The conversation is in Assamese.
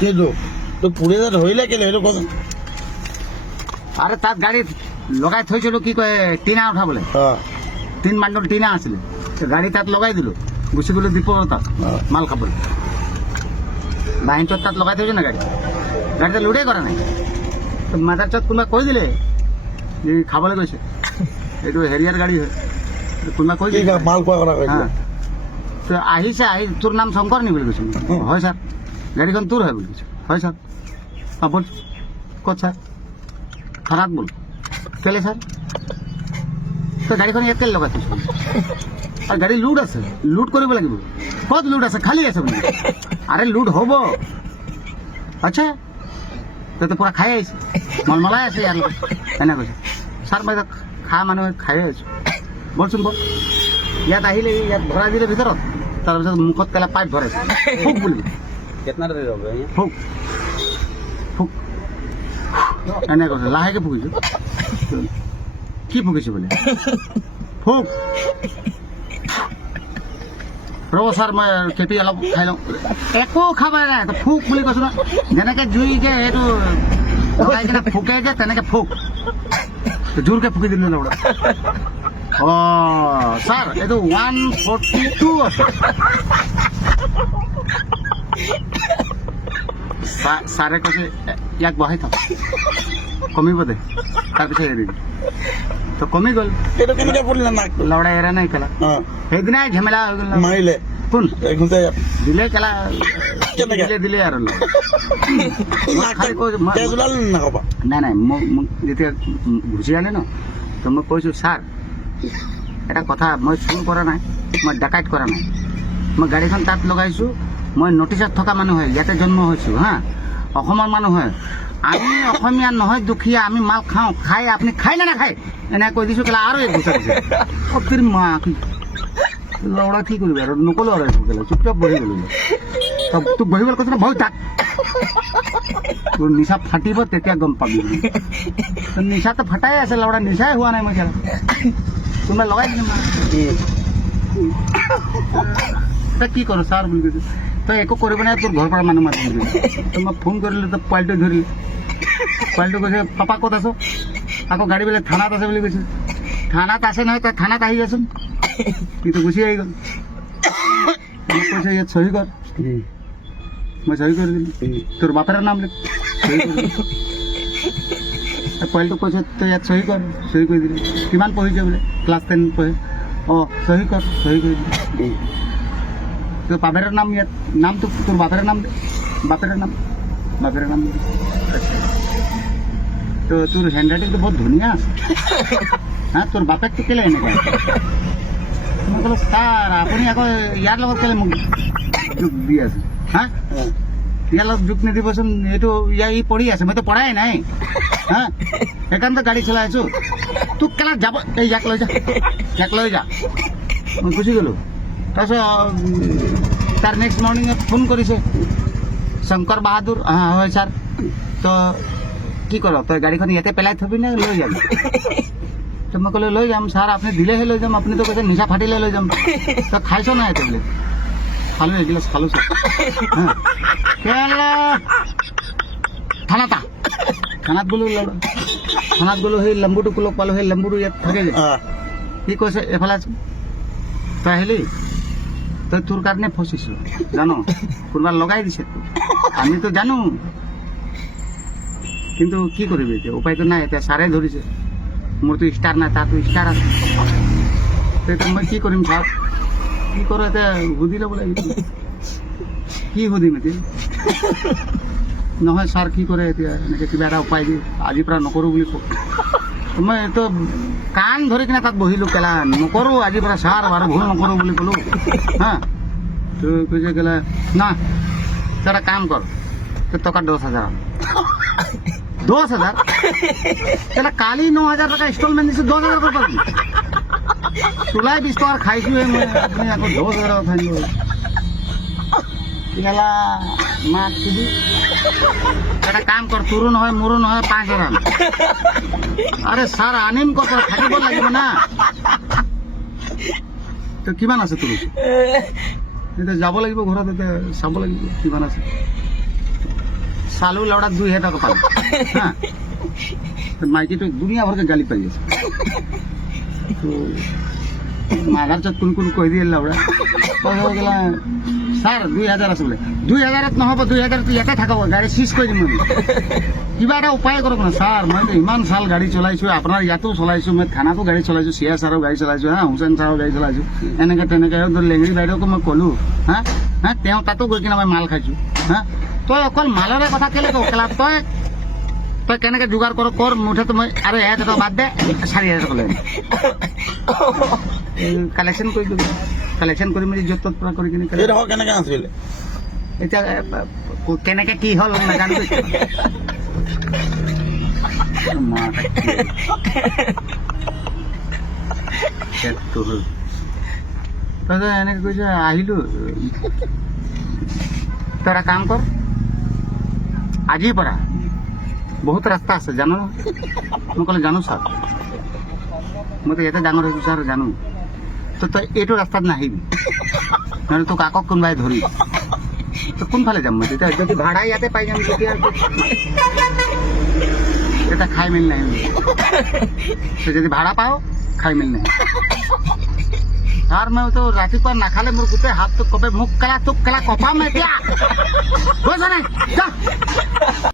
কিন্তু তো পুলিচে ধৰিলে কেলে সেইটো কচোন। আরে তাত গাড়ী লগাই থৈছিলো কি কয় টিনা উঠাবলৈ, অঁ 3 বান্ডল টিনা আছিলে, গাড়ী তাত লগাই দিলো, গুচি গলো দীপৰ তাত মাল খাবলৈ। বাহিনীটোত তাত লগাই থৈছো না গাড়ীতে লোডেই কৰা নাই। তো মাথাৰ চত কোনোবা কৈ দিলে যে খাবলৈ গৈছে, এইটো হেৰিয়াৰ গাড়ী হয়, কোনোবা কৈ কি দিলে। মাল খোৱা কথা কৈছে। হ্যাঁ তো আহিছে, আহি তোৰ নাম শংকৰ নি বুলি কৈছে। হয় স্যাৰ, গাড়ীখন তোৰ হয় বুলি কৈছে। হয় স্যার। বল ক'ত স্যার? থানাত বল। কেলে স্যার? তো গাড়ীখন ইয়াত কেলে লগাই থৈছো? আৰু গাড়ী লুট আছে, লুট কৰিব লাগিব। ক'ত লুট আছে? খালী আছে বুলি। আৰে লুট হ'ব। আচ্ছা তো পুৰা খাই আহিছে, মলমলাই আছে ইয়াৰ লগত, এনে কৈছে। ছাৰ মই খা মানুহে খাই আছো। বলচোন বল। ইয়াত আহিলে, ইয়াত ভৰাই দিলে ভিতৰত, তাৰপিছত মুখত পেলাই পাইপ ভৰাইছে। ফুক বুলি ফুক ফুক এনে কৈছে, লাহেকে ফুকিছো। কি ফুকিছো বোলে? ফুক। ৰ'ব ছাৰ মই খেপি অলপ খাই লওঁ। একো খাবই নাই, ফুক বুলি কৈছো ন। যেনেকে জুই যে এইটো লগাই কিনে ফুকে যে তেনেকে ফুক। জোৰকে ফুকি দিলো লগতে। স্যাৰ এইটো 142 আছে। ছাৰে কৈছে ইয়াক বহাই থাক, কমিব দে, তাৰপিছত এৰি দিম। তো কমি গ'ল। সেইটো কেনেকৈ পৰিলে নাক লৱড়া এৰা নাই কেলা। অঁ সেইদিনাই ঝেমেলা হৈ গ'ল। মাৰিলে কোন এইখনতে দিলে কেলা? কেনেকে? দিলে আৰু নাক তেজ ওলালে নাকৰ পৰা। নাই নাই, মোক যেতিয়া গুচি আনে ন, তো মই কৈছোঁ ছাৰ এটা কথা, মই চুৰ কৰা নাই, মই ডাকাইত কৰা নাই, মই গাড়ীখন তাত লগাইছোঁ, মই নটিচত থকা মানুহ হয়, ইয়াতে জন্ম হৈছোঁ। হা, অসমৰ মানুহ হয় আমি, অসমীয়া নহয় দুখীয়া, আমি মাল খাওঁ, খাই আপুনি খাই নে নাখায় এনে কৈ দিছোঁ কেলা। আৰু এক গুচাই দিছে। ফিৰ মা কি লওৰা কি কৰিবি আৰু নক'লো আৰু একো কেলা, চুপচাপ বহি গ'লো। তোক বহিবলৈ কৈছে বহি থাক, তোৰ নিচা ফাটিব তেতিয়া গম পাবি। নিচাটো ফাটাই আছে লওৰা, নিচাই হোৱা নাই মই কেলা। কোনোবা লগাই দিলে মা তই কি কৰোঁ ছাৰ বুলি কৈছে। তই একো কৰিব নাই, তোৰ ঘৰৰ পৰা মানুহ মাতি দিবি। তই মই ফোন কৰিলোঁ, তই পোৱালিটো ধৰিলি। পোৱালিটো কৈছে পাপা ক'ত আছ? আকৌ গাড়ী বোলে থানাত আছে বুলি কৈছে। থানাত আছে নহয়, তই থানাত আহি যাচোন। কিন্তু গুচি আহি গ'ল। মোক কৈছে ইয়াত চহী কৰ। মই চহী কৰি দিলোঁ। তোৰ বাপেৰৰ নাম লিখ, চহী কৰি দিলোঁ। পোৱালিটোক কৈছে তই ইয়াত চহী কৰ, চহী কৰি দিলোঁ। কিমান পঢ়িছে বোলে? ক্লাছ 10 পঢ়ে। অঁ চহী কৰ, চহী কৰি দিলোঁ। তোৰ বাপেৰৰ নাম ইয়াত, নামটো তোৰ বাপেৰৰ নাম দে, বাপেৰৰ নাম দে। তো তোৰ হেণ্ড ৰাইটিংটো বহুত ধুনীয়া আছে। হা, তোৰ বাপেকটো কেলে এনেকুৱা? মই ক'লো ছাৰ আপুনি আকৌ ইয়াৰ লগত কেলে মোক যোগ দি আছে? হা, ইয়াৰ লগত যোগ নিদিবচোন, এইটো ই পঢ়ি আছে, মইতো পঢ়াই নাই। হা, সেইকাৰণে গাড়ী চলাই আছোঁ। তোক কেলা যাব, এই ইয়াক লৈ যা, ইয়াক লৈ যা। মই গুচি গ'লোঁ। তাৰপিছত তাৰ নেক্সট মৰ্ণিঙত ফোন কৰিছে, শংকৰ বাহাদুৰ। হয় ছাৰ, তো কি কৰ, তই গাড়ীখন ইয়াতে পেলাই থবি নে লৈ যাবি? তো মই ক'লো লৈ যাম ছাৰ, আপুনি দিলেহে লৈ যাম, আপুনিতো কৈছে নিচা ফাটিলে লৈ যাম। তই খাইছ নাই এইটো বোলে? খালোঁ, এগিলাচ খালোঁ ছাৰ। থানাত গ'লো, থানাত গ'লো, সেই লেম্বুটো লগ পালোঁ, সেই লেম্বুটো ইয়াত থাকে যে। সি কৈছে এফালে তই আহিলি, তই তোৰ কাৰণে ফচিছোঁ জানো, কোনোবা লগাই দিছে, আমিতো জানো, কিন্তু কি কৰিবি এতিয়া, উপায়তো নাই। এতিয়া ছাৰে ধৰিছে, মোৰতো ষ্টাৰ নাই, তাতো ষ্টাৰ আছে। এতিয়া মই কি কৰিম ছাৰ? কি কৰোঁ এতিয়া সুধি ল'ব লাগিব। কি সুধিম এতিয়া? নহয় ছাৰ কি কৰে এতিয়া, এনেকৈ কিবা এটা উপায় দি আজিৰ পৰা নকৰোঁ বুলি কওঁ। মই এইটো কাণ ধৰি কিনে তাত বহিলোঁ কেলা, নকৰোঁ আজিৰ পৰা ছাৰ, আৰু ভুল নকৰোঁ বুলি ক'লোঁ। হা, তো কৈছে কেলা না, তই এটা কাম কৰ, তোৰ টকা 10,000। 10,000? কেলা কালি 9,000 টকা ইনষ্টলমেণ্ট দিছোঁ, 10,000 টকা পাবি? চুলাই 20 টকাৰ খাইছোঁহে মই, আপুনি আকৌ 10,000 টকা খাই দিব। কেলা মাক দিবি, এটা কাম কৰ, তোৰো নহয় মোৰো নহয়, 5,000। আৰে ছাৰ আনিম ক'ত, থাকিব লাগিব না। তো কিমান আছে তোৰ? এতিয়া যাব লাগিব ঘৰত, এতিয়া চাব লাগিব কিমান আছে। सालू लौड़ा 2000 टका पाल हाँ तो माइकी तो दुनिया भर के गाली पाई तो माघार चत कुन कह दिए लौड़ा तो हो गला सर 2000 আসলে 2000 নহব 2000 তো একা থাকাব গাড়ি সিজ করে দিম কিবা এটা উপায় কৰক না স্যাৰ মই তো ইমান সাল গাড়ি চলাইছো আপোনাৰ ইয়াতো চলাইছো মই থানাতো গাড়ি চলাইছো সিয়া সাৰও গাড়ি চলাইছো হ্যাঁ হুসেন সাৰও গাড়ি চলাইছো এনেকে তেনেকে লেঙৰি বাইদেউকো মই কলো হ্যাঁ হ্যাঁ তেওঁ তাতো গৈ কিনে মই মাল খাইছো হ্যাঁ তই অকল মালৰে কথা কেলে কলা তই তই কেনেকে যোগাৰ কৰ মুঠে মই আৰু 1000 টকা বাদ দে 4000 টকা লৈ কালেকশ্যন কৰি দিবি কালেকশ্যন কৰি মেলি য'ত ত'ত পৰা কৰি কিনে এই ৰহ কেনেকে আছিলে এতিয়া কেনেকে কি হ'ল নাজানো এনেকে কৈছে আহিলো তই এটা কাম কৰ আজিৰ পৰা বহুত ৰাস্তা আছে জানো মই ক'লে জানো ছাৰ মই তো ইয়াতে ডাঙৰ হৈছো ছাৰ জানো তো তই এইটো ৰাস্তাত নাহিবি নহ'লে তোক আকৌ কোনোবাই ধৰি তো কোনফালে যাম মই তেতিয়া যদি ভাড়া ইয়াতে পাই যাম তেতিয়া খাই মেলি নাহিম যদি ভাড়া পাওঁ খাই মেলি নাহিম ছাৰ মই তো ৰাতিপুৱা নাখালে মোৰ গোটেই হাতটো কপে মুখ কালা তোক কালা কপাম এতিয়া বুজিছ নাই